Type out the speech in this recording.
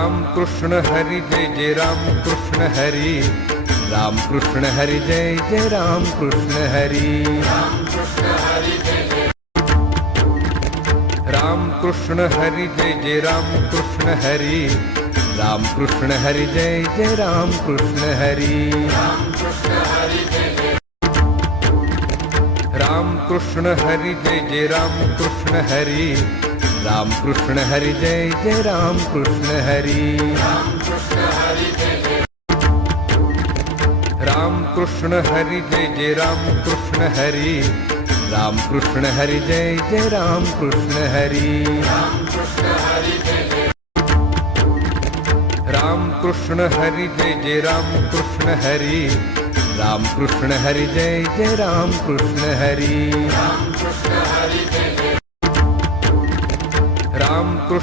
Ram Krishna Hari Jai Jai Ram Krishna Hari, Ram Krishna Hari Jai Jai Ram Krishna Hari, Ram Krishna Hari Jai Jai Ram Krishna Hari Jai Jai Ram Krishna Hari, Ram Krishna Hari Jai Jai Ram Krishna Hari, Ram Krishna Hari Jai Jai Ram Krishna Hari Jai Jai Ram Krishna Hari, Ram Krishna Hari Jai Jai Ram Krishna Hari, Ram Krishna Hari Jai Jai Ram Krishna Hari Jai Jai Ram Krishna Hari, Ram Krishna Hari Jai Jai Ram Krishna Hari, Ram Krishna Hari Jai Jai Ram Krishna Hari Jai Jai Ram Krishna Hari, Ram Krishna Hari Jai Jai Ram Krishna Hari, Ram Krishna Hari Jai Jai Ram Krishna